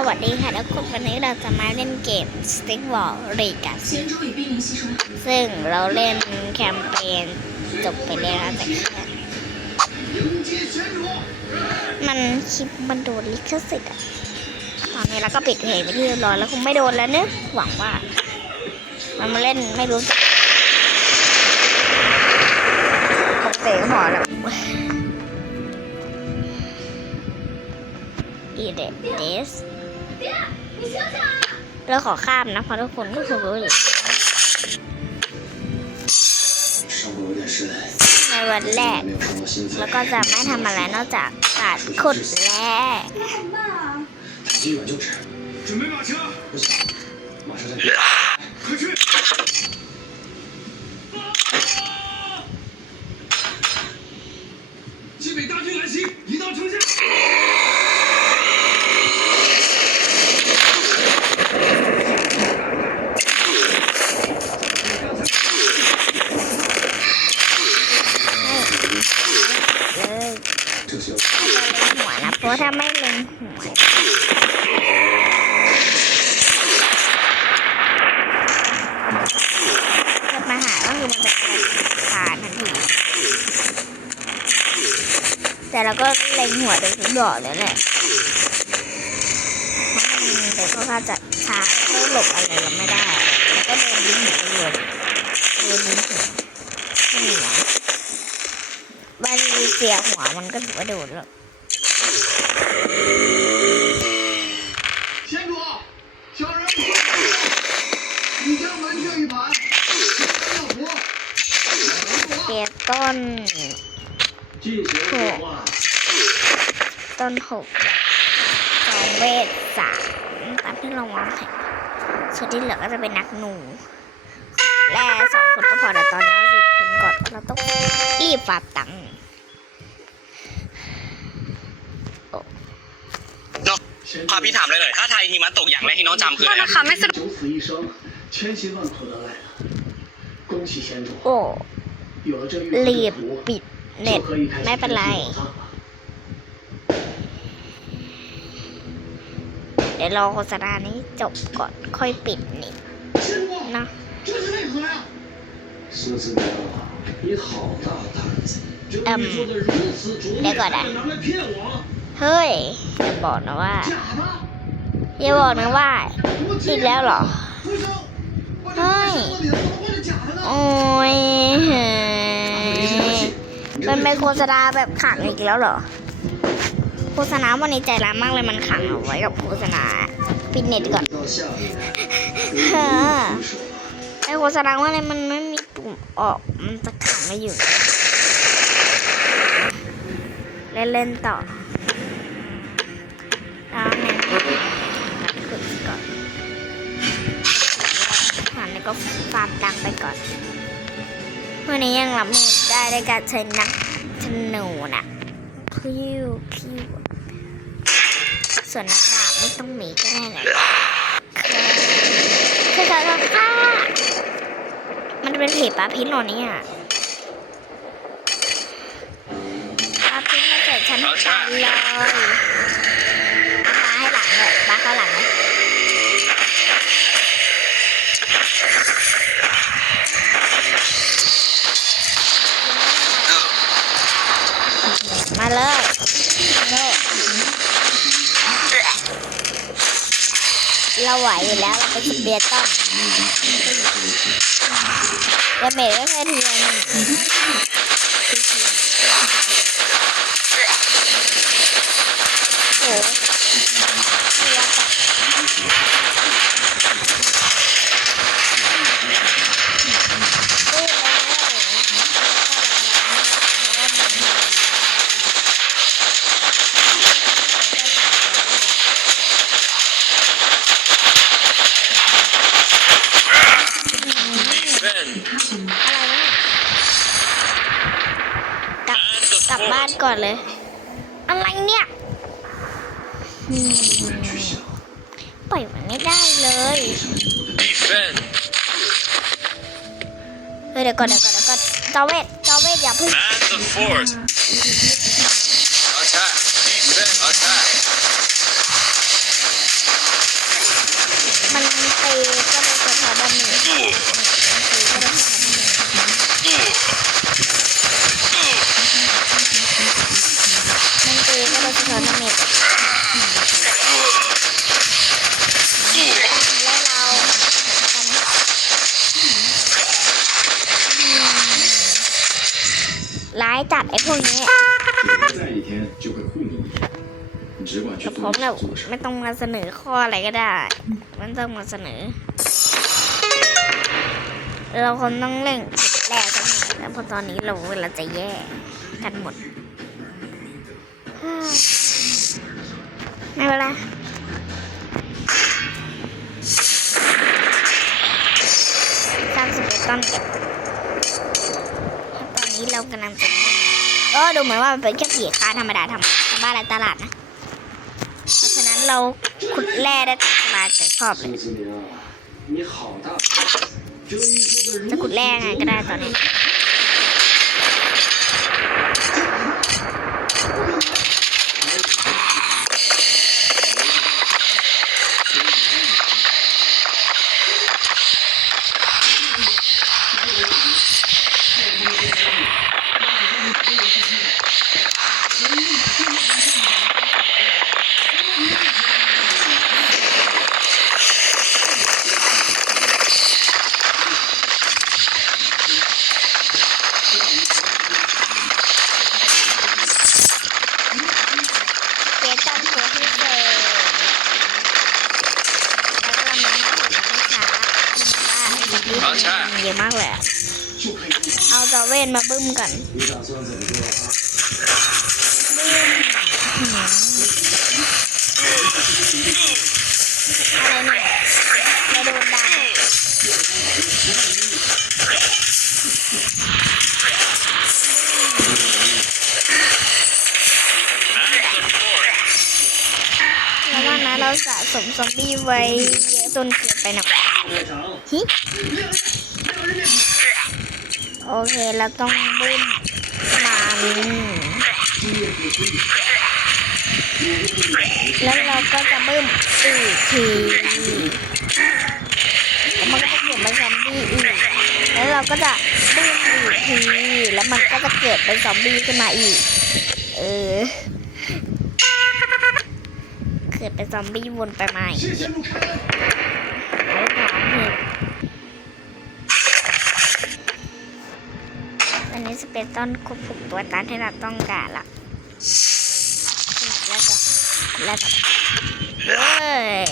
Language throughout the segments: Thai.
สวัสดีค่ะทุกคนวันนี้เราจะมาเล่นเกม Stick Ball Regas ซึ่งเราเล่นแคมเปญจบไปแล้วแต่มันคลิปมันโดนลิขสิทธิ์อะตอนนี้เราก็ปิดเพลงไปที่เรียบร้อยแล้วคงไม่โดนแล้วเนอะหวังว่า มันมาเล่นไม่รู้จักตะเตะหัวแล้วอีเดส เราขอข้ามนะเพราะทุกคนก็คงรู้อยู่ 伤口有点深， ในวันแรก 没有伤到心肺 แล้ว ก็จะไม่ทำอะไรนอกจากตัดขุดแร่ 好慢啊！急转就治。准备马车， แล้วก็เล็งหัวโดยทุกดอกเลยแหละแต่ก็ถ้าจะช้าก็หลบอะไรก็ไม่ได้ แล้วก็โดนยิงหัวไปเลยโดนยิงหัวหัวบันเสียหัวมันก็ถือว่าโดนแล้วเก็บต้นโอ้ ต้นหกสองเวทสามตามที่เราวางแผนส่วนที่เหลือก็จะเป็นนักหนูและสองคนก็พอแต่ตอนนี้เราสี่คนก่อนเราต้องรีบฝากตังค์พาพี่ถามเลยหน่อยถ้าไทยหิมะตกอย่างไรกที่น้องจำคืออะไรไม่สะดกโอ้รีบปิดเน็ตไม่เป็นไร เดี๋ยวรอโฆษณานี้จบก่อนค่อยปิดนี่นะเดี๋ยวก่อนนะเฮ้ยอย่าบอกนะว่าอย่าบอกนะว่าติดแล้วเหรอเฮ้ยโอ้ยมันเป็นโฆษณาแบบขังอีกแล้วเหรอ ฆษณาวันนี้ใจร้ายมากเลยมันขังเอาไว้กับโฆษณาปิดเน็ตก่อนไอโฆษณาว่าอะไรมันไม่มีปุ่มออกมันจะขังไว้อยู่ เล่นเล่นต่อตามในกดก่อนผ่านแล้วก็ฟาร์มดังไปก่อนวันนี้ยังรับมือได้ในการใช้นักธนูนะ Clear keyword. ส่วนนักดาบไม่ต้องมีก็ได้นะคือคือคือค่ะมันเป็นเพจป้าพิษหรอเนี่ยป้าพิษมาเจอฉันทันเลยป้าให้หลังเลยป้าเข้าหลังเลย เราไหวอยู่แล้วเราเป็นสเปียร์ต้อมดาเมจก็แค่ทีละหนึ่งโอ้โเลย อะไรเนี่ยอืมปล่อยมันไม่ได้เลย defend เฮ้ยเดี๋ยวก่อนเดี๋ยวก่อนเดี๋ยวก่อนจอเวทจอเวทอย่าเพึ่ง แบบไม่ต้องมาเสนอข้ออะไรก็ได้ มันต้องมาเสนอ เราคนต้องเร่งจุดแรกันหน่อยแล้วพอตอนนี้เราเวลาจะแย่กันหมดไม่เป็นไรสามสิบดตอนตอนนี้เรากำลังจะก็ดูเหมือนว่ามันเป็นแค่สีค้าธรรมดาธรรมบ้านไรตลาดนะ เราขุดแร่ได้มาแต่ชอบเลยจะขุดแร่ไงก็ได้ตอนนี้ สะสมซอมบี้ไว้เยอะจนเกินไปหน่อย，ฮิโอเคเราต้องบึ้มมันแล้วเราก็จะบึ้มอีกทีแล้วมันก็จะเกิดเป็นซอมบี้อีก แล้วเราก็จะบึ้มอีกที แล้วมันก็จะเกิดเป็นซอมบี้ขึ้นมาอีก เออ ดเป็นซอมบี้วนไปใหม่แล้วหนอนเห็ดอันนี้จะเป็นต้นควบคุมตัวตามที่เราต้องการละแล้วก็แล้วก็เฮ้ย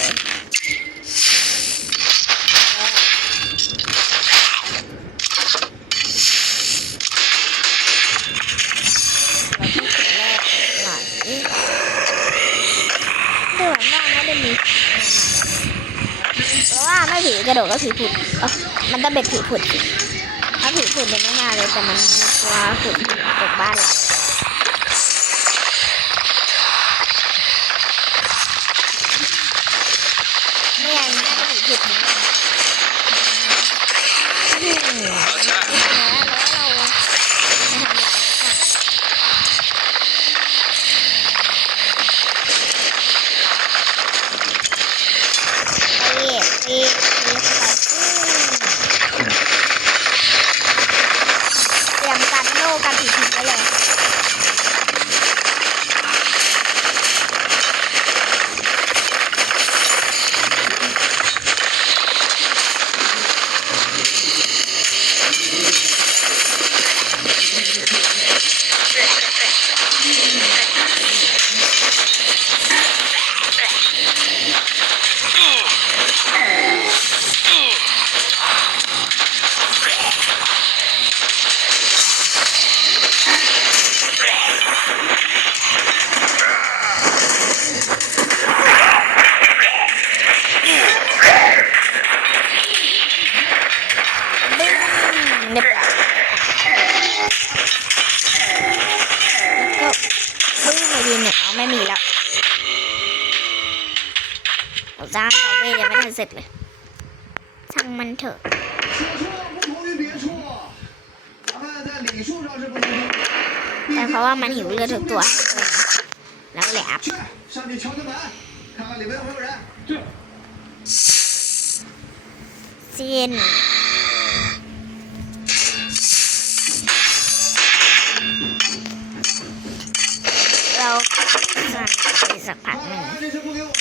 ระโดดก็ผีผุดมันต้องเป็นผีผุดถ้าผีผุดเนี่ยไม่มาเลยแต่มันมีตัวผุดตกบ้านเราไม่อย่างนี้น่าจะผีผุดเหมือนกันอืม เอาใช่ แล้วเราไม่ทำร้ายกันเอ๊ะเอ๊ะเอ๊ะอืมเตรียมกันโน่กันผีๆไว้เลย บึ้งเรียบร้อยแล้วก็บึ้งมาดีเนี่ยเอาไม่มีแล้ว สร้างเวยังไม่ทันเสร็จเลยช่างมันเถอะแต่เพราะว่ามันหิวเลือดทุกตัวแล้วแหลบสิ้นเราสั่งไปสักพักหนึ่ง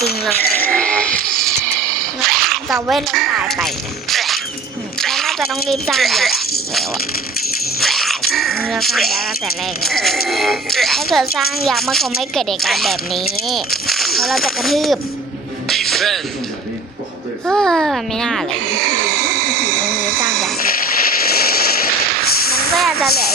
จริงๆเลยจะเว้นตายไปแล้วน่าจะต้องรีบจ้างเล้วเนื้อสร้างยาแต่แรกถ้าเกิดสร้างยามันคงไม่เกิดเหตุการณ์แบบนี้ เพราะเราจะกระทืบเฮ้อไม่น่าเลยอันนี้สร้างยามันก็จะเหลื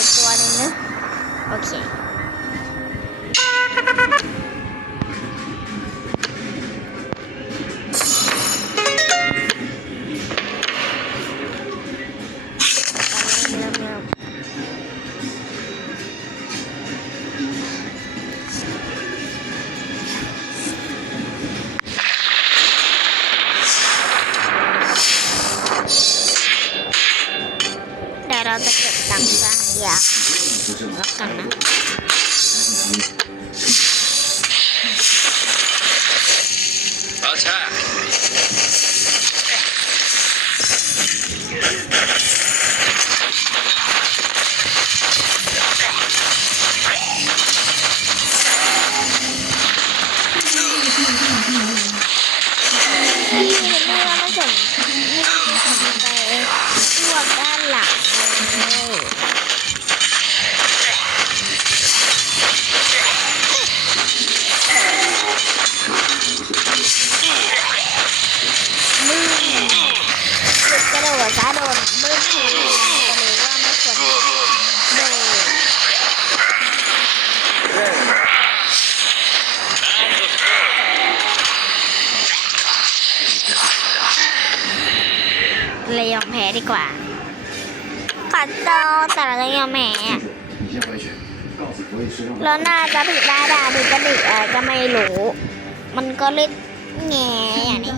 แต่เรายังแหมแล้วหน้าจะผิดได้ด่าผิดก็ดิอก็ไม่รู้ มันก็เล่นแง่อย่างนี้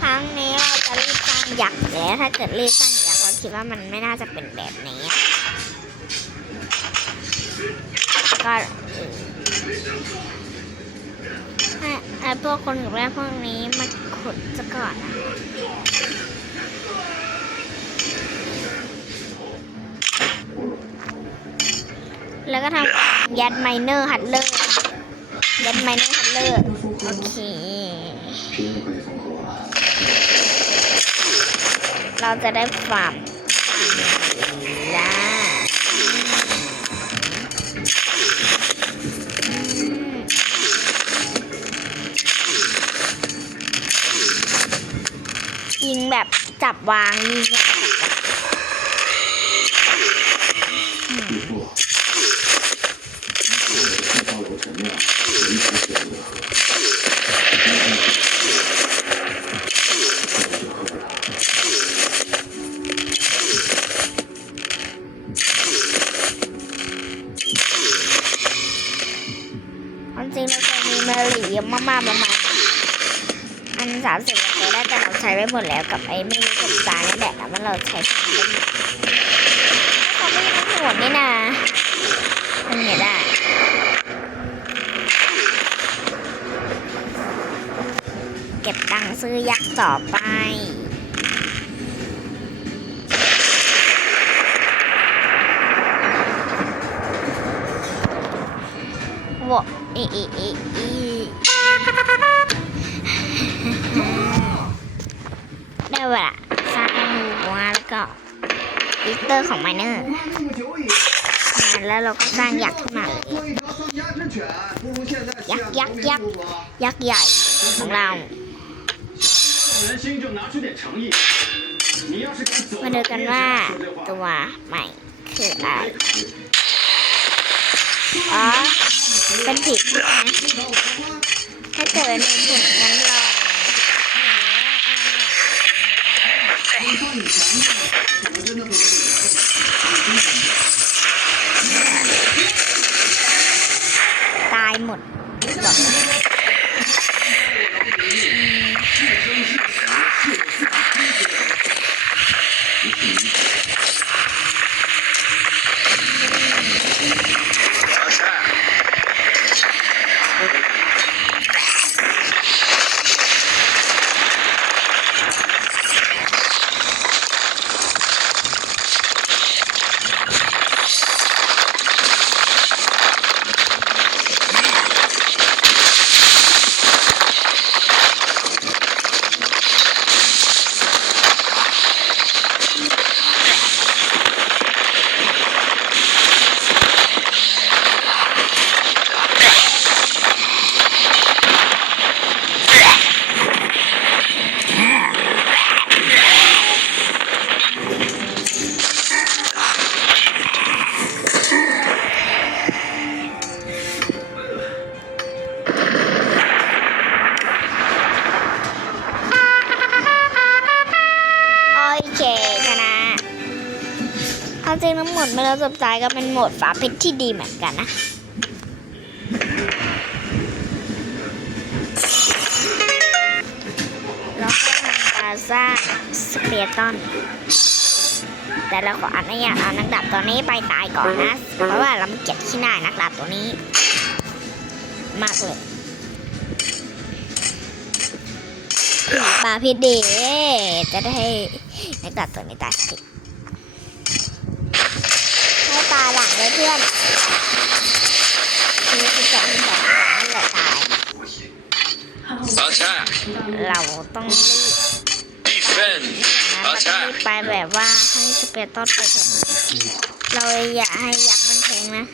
ครั้งนี้เราจะรีบสร้างยักษ์แล้วถ้าเกิดรีบสร้างยักษ์เราคิดว่ามันไม่น่าจะเป็นแบบนี้ก็ไอ้พวกคนกับแรกพวกนี้มาขุดซะก่อนนะ แล้วก็ทำยัดไมเนอร์ฮัตเลอร์ยัดไมเนอร์ฮัตเลอร์โอเคเราจะได้ฟาร์ยิงแบบจับวางยิง ว้หมดแล้วกับไอ้ไม้กับตานี่แหละแล้วมันเราใช้ไปหมดเขาไม่มันโหดนี่นาทำไงได้เก็บตังค์ซื้อยักษ์ต่อไปวะอีอีอีอี ได้เวลาสร้างหัวแล้วก็อิสเตอร์ของไมเนอร์มาแล้วเราก็สร้างยักษ์ขึ้นมายักษ์ยักษ์ยักษ์ยักษ์ใหญ่ของเรามาดูกันว่าตัวใหม่คืออะไรอ๋อเป็นผีนะถ้าเกิดเป็นผีงั้นเรา 所以说，以前呢，我么真的都是有劳动人民为中。 แล้วจบใจก็เป็นโหมดฝาพิษที่ดีเหมือนกันนะแล้วก็ทำการสร้างสเปียร์ตันแต่เราขออนุญาตเอานักดาบตัวนี้ไปตายก่อนนะ เพราะว่าเราไม่เกลียดขี้หน้านักดาบตัวนี้ มากเลยผีปลาพิษดีจะได้ให้นักดาบตัวนี้ตายสักทีให้ตายหลัง เลยเพื่อนทีนี้คือสองสองนั่นแหละตาย老蔡เราต้องรีบ，defend，นะเราต้องรีบไปแบบว่าให้สเปียร์ต้นไปเถอะเราอย่าให้ยักษ์มันแทงนะ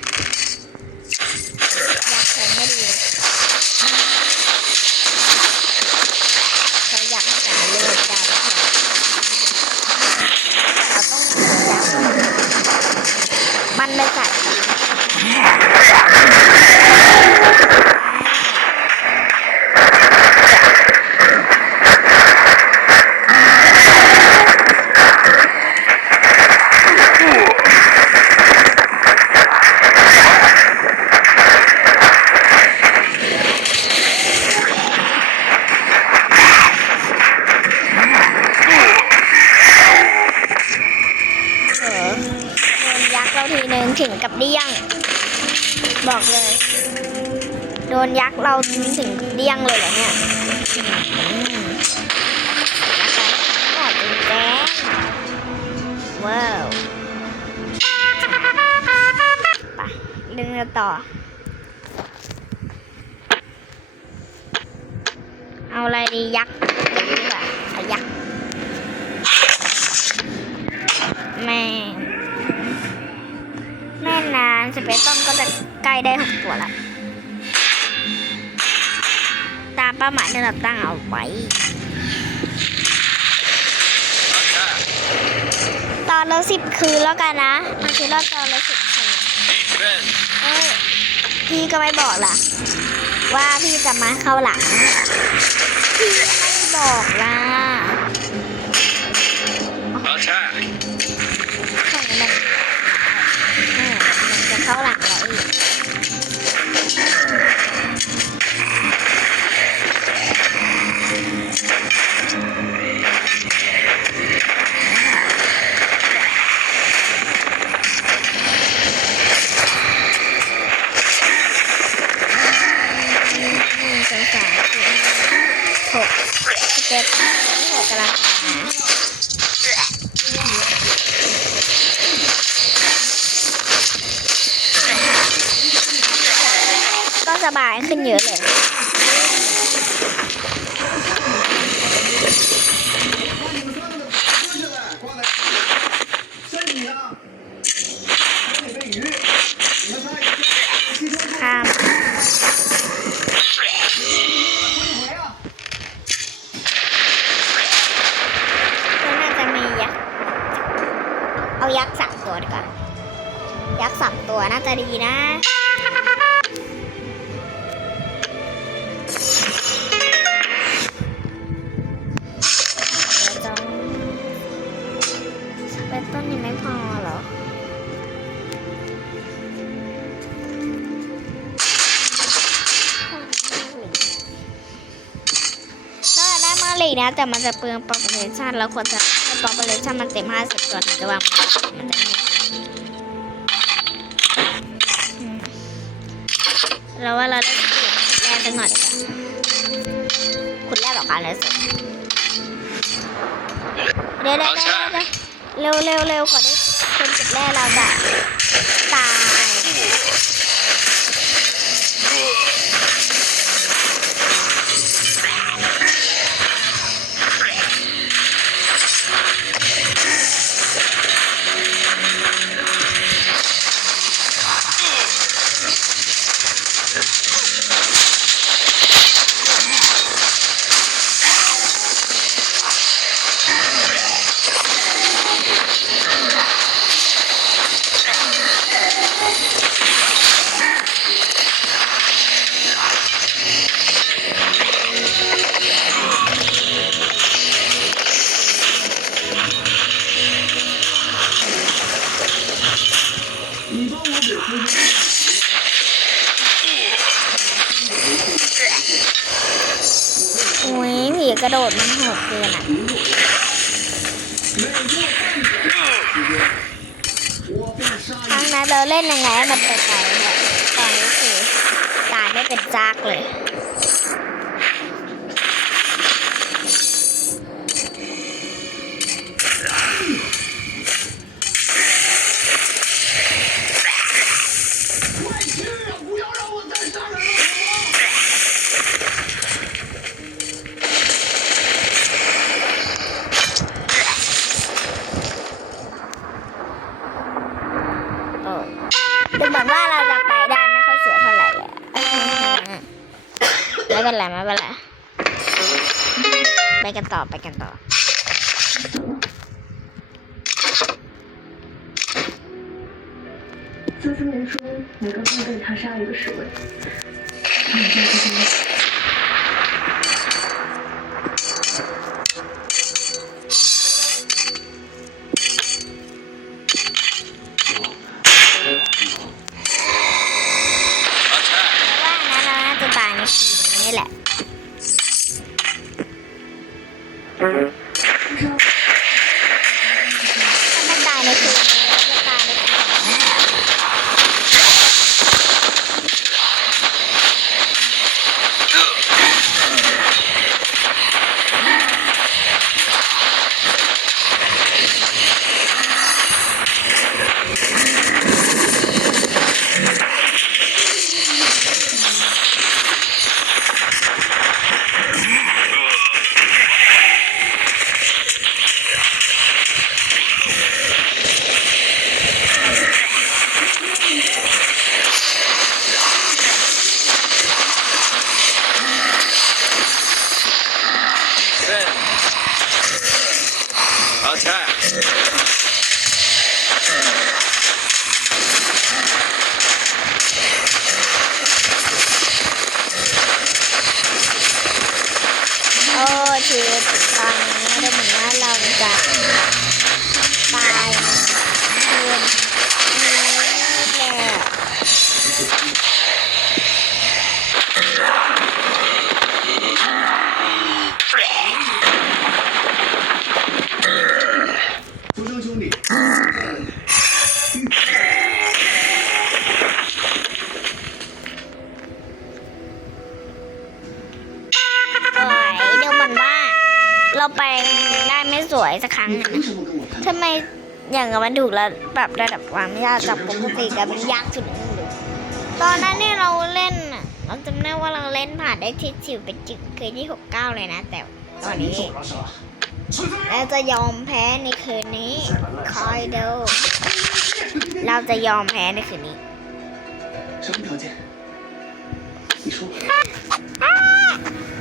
นยักษ์เราถึงเดี้ยงเลยเหรอเนี่ยอืมยักษ์เราก็จริงแจ้งว้าวไปเดินกันต่อ เป้าหมายที่เราตั้งเอาไว้ ตอนละสิบคืนแล้วกันนะอาคิดว่าตอนละสิบคืนเอ้ยพี่ก็ไม่บอกล่ะ ว่าพี่จะมาเข้าหลัง พี่ไม่บอกล่ะ เก็บหกระลาก็สบายขึ้นเยอะเลย ต้นนี้ไม่พอเหรอก็ได้มาลีกนะ แต่มันจะเปลือง population แล้วควรจะให้ population มันเต็ม50ตัวถึงจะวางมันจะไม่มีอืมเราว่าเราได้เปลี่ยนแร่สักหน่อยดีกว่าคุณแร่บอกการเลยสุดเดี๋ยวเดี๋ยวเดี๋ยว เร็วเร็วเร็วขอได้คนเก็บแร่เราจะ เป็นจากเลย เดี๋ยวมันว่า เราไปได้ไม่สวยสักครั้งนะทำไมอย่างกับมันถูกแล้วปรับระดับความยากจับปกติกัายเป็นยากสุดตอนนั้นที่เราเล่นอะเราจำได้ว่าเราเล่นผ่านได้ที่สิบเป็นจิกเคยที่หกเก้าเลยนะ แต่ตอนนี้ และจะยอมแพ้ในคืนนี้ คอยดูเราจะยอมแพ้ในคืนนี้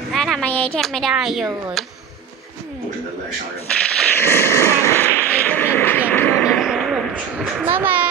แล้วทำไมไอเทมไม่ได้อยู่ไค่นี้ก็มีเพียงเท่านี้นะคะทุกคนบ๊ายบาย